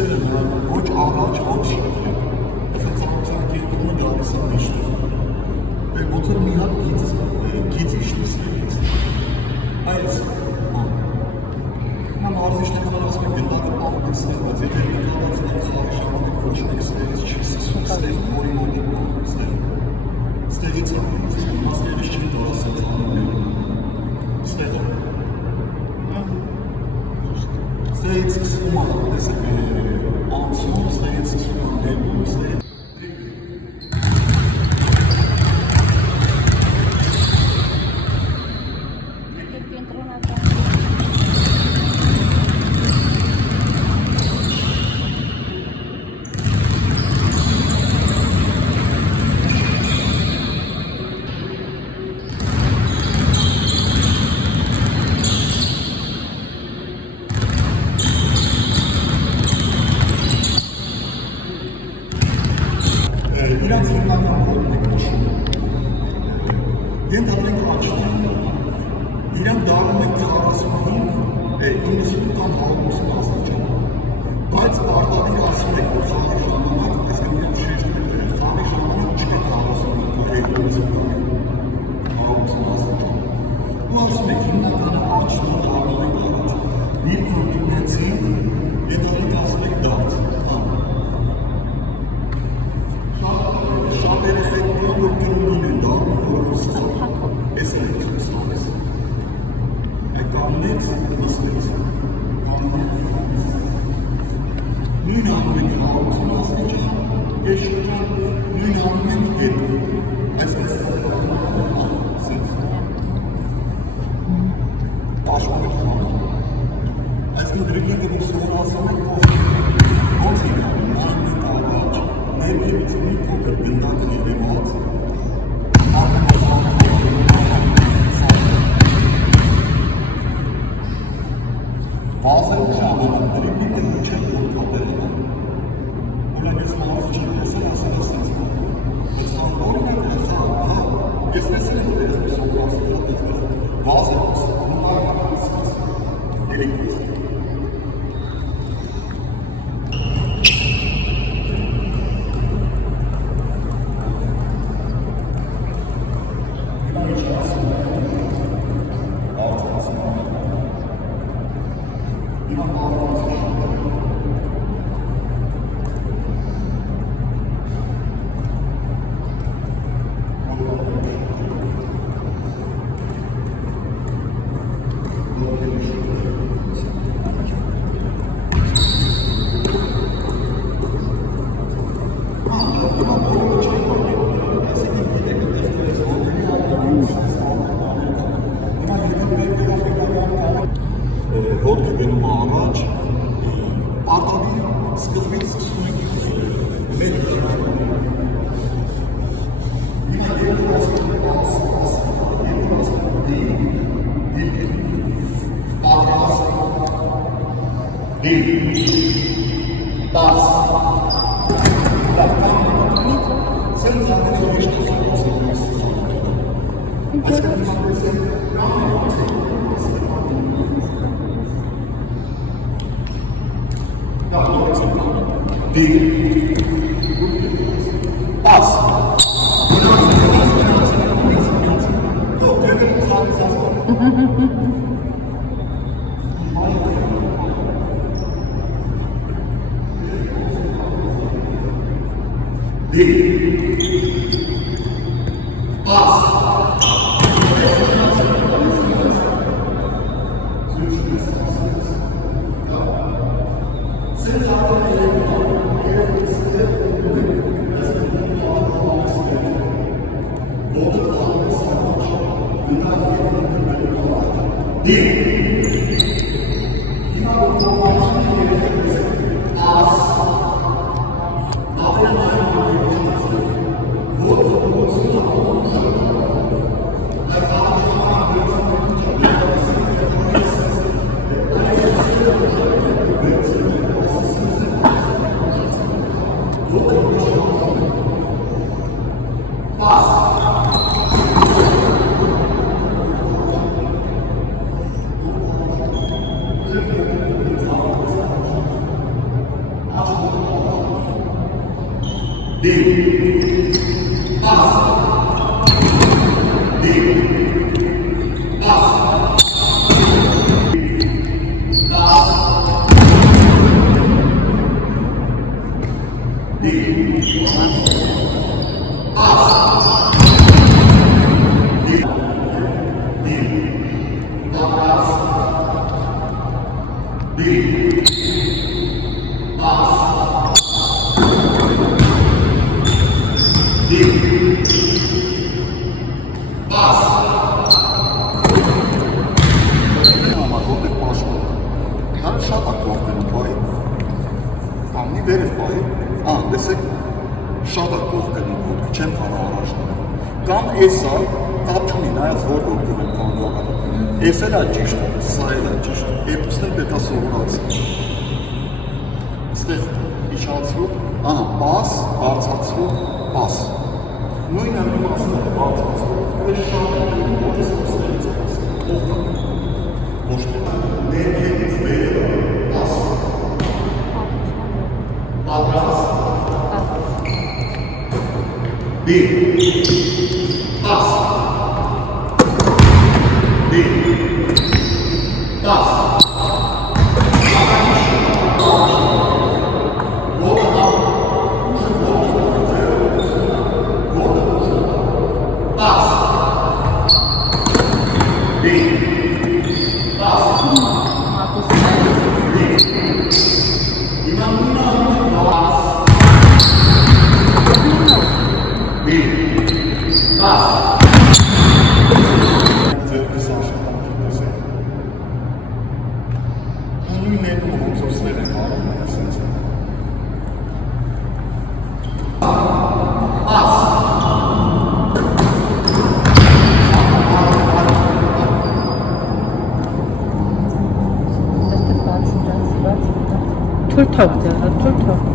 Տեսել եմ ոչ առաջ, ոչ շատը։ Այսինքն ցանկության կենտրոնը գալիս է մեջտեղ։ Ոնց որ մի հատ գիծ իշտիս ներից։ Այս նա մարզիչներն ասում են գնդակը պահում են ստեղված, եթե նկատած են խաղի ժամանակ ոչ մեկ ստեղից չի սսում, ստեղ որի մոտ է պահում ստեղ։ Ստեղից է, հիմա ստեղից չի դորասած անում ստեղ է։ Ստեղից սկսվում է, տեսեք, անցում, ստեղից սկսվում է ներում, ստեղից իրանց հիմնական ռոլն եք նշում։ Ենթադրենք աչքն իրենք դառնում են 45, 90 կամ 100 աստիճան։ Բայց արտադիր ասում եք, որ խաղի ժամանակ, այսինքն իրենք շեշտում են, խաղի ժամանակ չկա 45, 100 աստիճան։ Ու ասում եք, հիմնականը աչքն դառնում եք առաջ։ Մի կոնտինենցին, ենթադրենք ասում եք դարձ։ Նույն անում են 100 աստիճան, ես շրջան նույն անում են հետ, այսպես պաշտպան եք անում, այսպես դրիգլինգը որ սովորասում են ոնց են անում, նայում եք առաջ, ներքևից մի փոքր գնդակը երևաց, վազելու ժամանակ դրիգլինգը մինչև որդատերը նա Ուրան ես մարզի չեմ տեսել ասել ասենց ես օրինակ ես տեսել եմ որ ես սովորասել վազելուց հունարականից էլեկտրիս ոտքը գնում առաջ, արտադիր սկզբից սկսում եք մեր հիմա երկու ասում դիրք արտասը դիրք տաս սենց ամենը ուրիշտ ասում Pas. Շատ է կողքնի ոտքը, չեմ կարող առաջնալ։ Կամ էսա, կապ չունի, նայած որ ոտքով եմ կանգնողակատում։ Էս էլ է ճիշտ, սա էլ է ճիշտ, երկուսն էլ պետք է սովորացնել։ Ստեղ իջացվու, պաս, բարձացվու, պաս։ Նույնը մի մասն է, բարձացվու, ես շատ եմ ոտքս ոսներից է ասել, կողքն։ Ոչ թե ներքևից վերևը, պաս։ Պատրաստ։ B. Pass. B. Pass. Turtok diyorlar, turtok.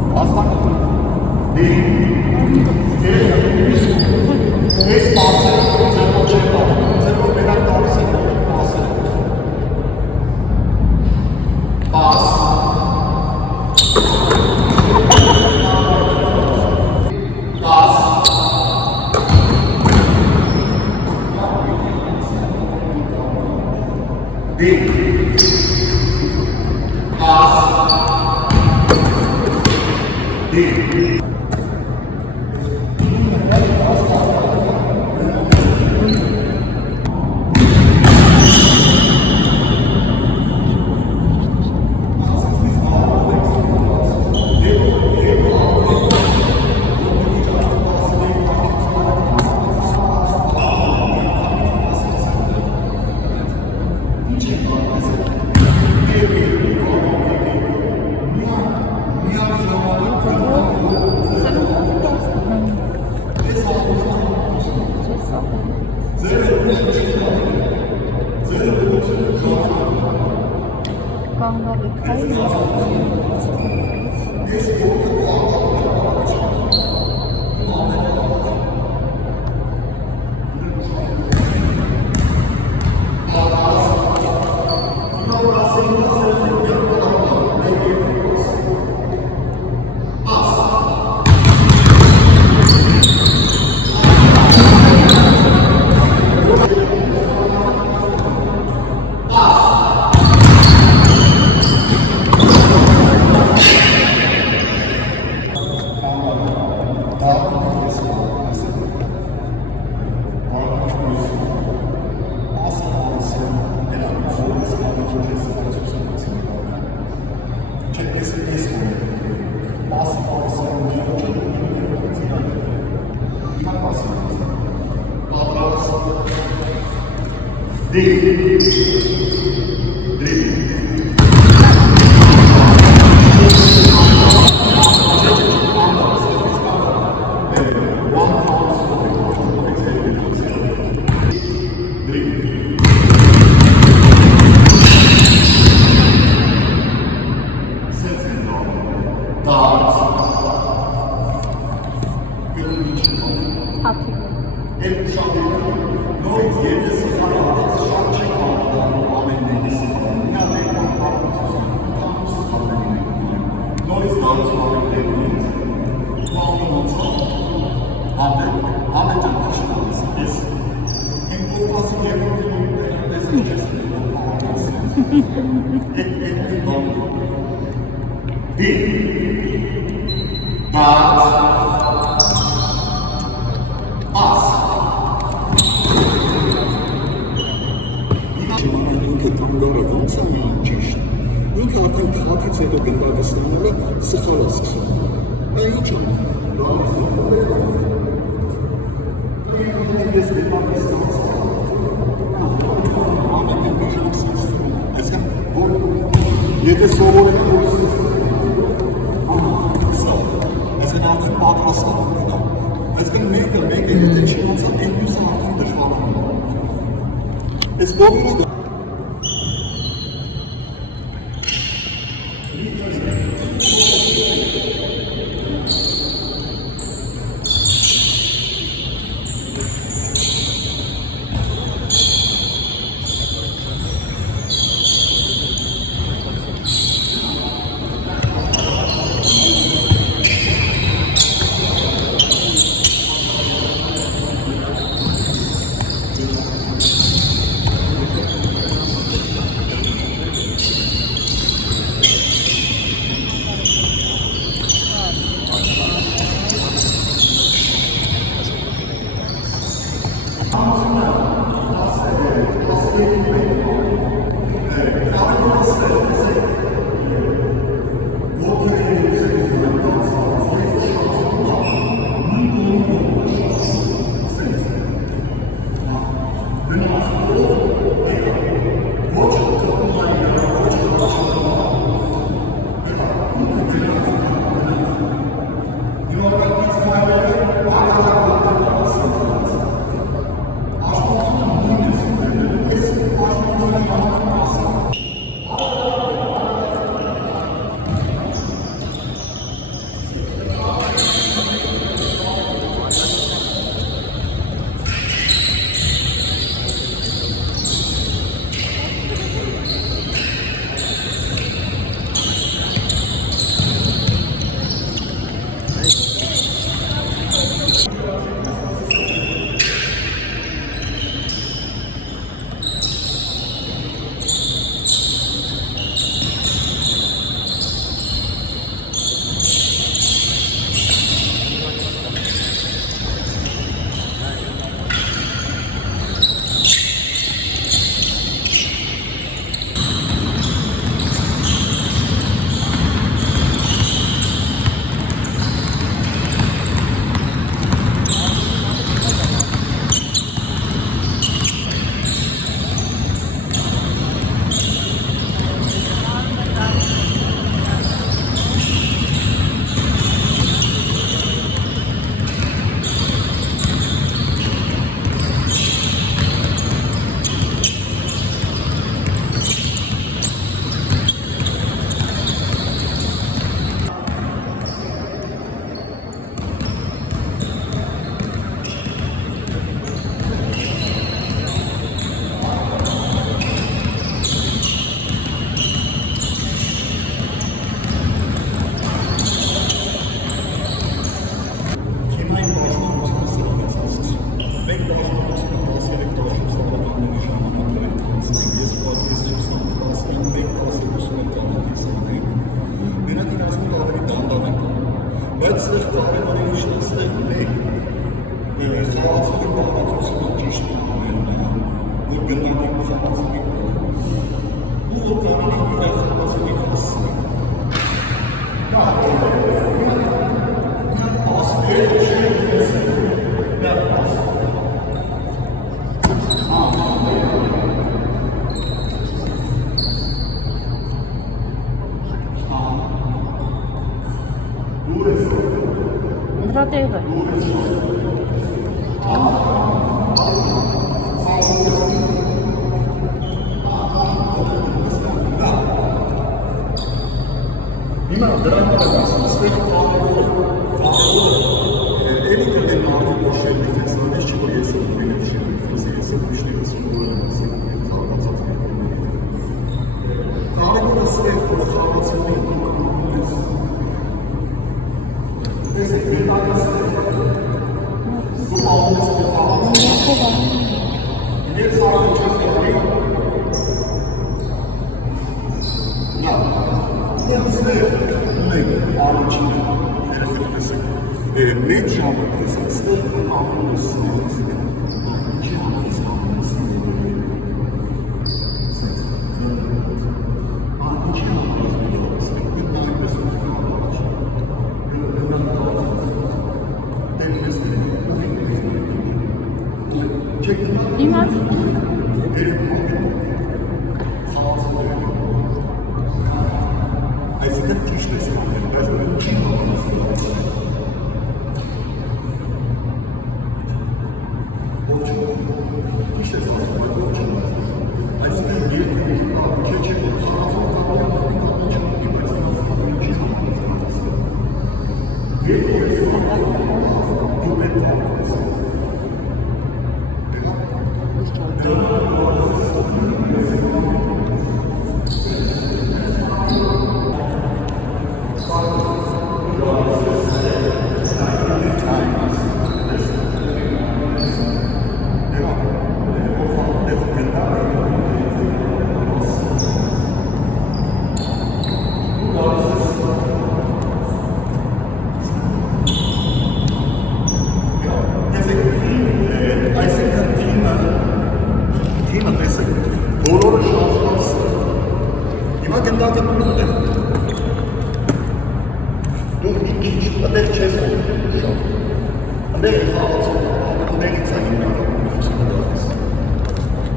Նորից դարձում Ամեն ճանապարհ ես իմ կողմացի երկրում դերպես ես ինքը արդեն քաղաքից հետո գնդակը ստանալը սխալ է սկսում։ Ինչ է։ Եթե սովորել եմ, այսեն արդեն պատրաստանում է, այսեն մեկը, եթե չիմացա, այն մյուսը արդեն դժվարանում է։ Այս բողինը Դրատեղը։ Հիմա դրանով է ասում, ստեղ կարևոր էլի կլին մարդու կոշել դիֆենսանից չի, որ ես եմ ունենել չի դիֆենսի, ես եմ միշտիկս ունորել եմ ասել, խաղացած եմ։ Կարևորը ստեղ, որ խաղացում եմ դուք ես։ Ես է գետակս Անձեր մենք առաջին երեխեք տեսեք, մեկ ժամը տեսացնել կանոն սնից, ինչի համարից կանոն սնից, ինչի համարից միավորից, մենք նայում ես ու համարաչ, տենի ես Իմաց այսինքն ճիշտ ես համել, բայց չի համարից ճիշտ ես ասում, այսինքն երկու քեչ է որ խաղացում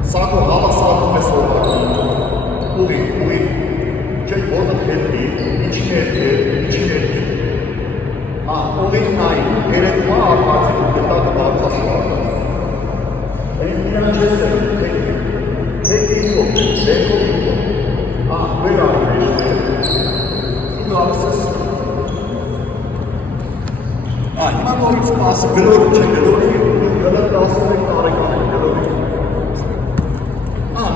Սակո հավասարում ես ուղի, չեք որը հետի, ինչի ներդի, ուղի նայի, երեքմա արմացի ու գտակը բարձաշուար, իրան չես է, հետի ինքով, վեր արմեշ, ինք հարսես, հիմա նորից մասը գլորի չէ, գլորի 13 տարեկան է, գլորի,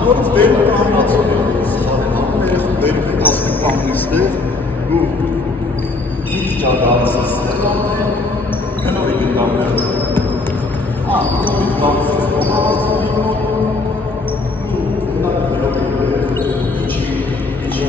նորից վերում կահանացում է, սխարեն, երեխում վերում է 15 կամունիստեր, ու իր ճադարսասներ, գնորի գնդակը, նորից դարձից կողավացում է, ու գնակ գնորի իջի, իջի,